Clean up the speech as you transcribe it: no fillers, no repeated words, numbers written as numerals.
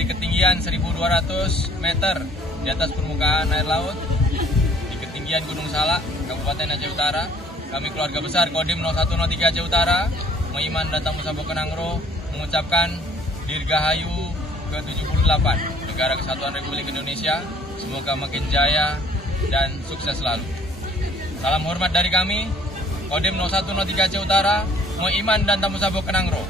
dari ketinggian 1.200 meter di atas permukaan air laut di ketinggian Gunung Salak, Kabupaten Aceh Utara. Kami keluarga besar Kodim 0103 Aceh Utara, Mengiman dan Tamu Sabo Kenangro mengucapkan Dirgahayu ke-78 Negara Kesatuan Republik Indonesia. Semoga makin jaya dan sukses selalu. Salam hormat dari kami, Kodim 0103 Aceh Utara, Mengiman dan Tamu Sabo Kenangro.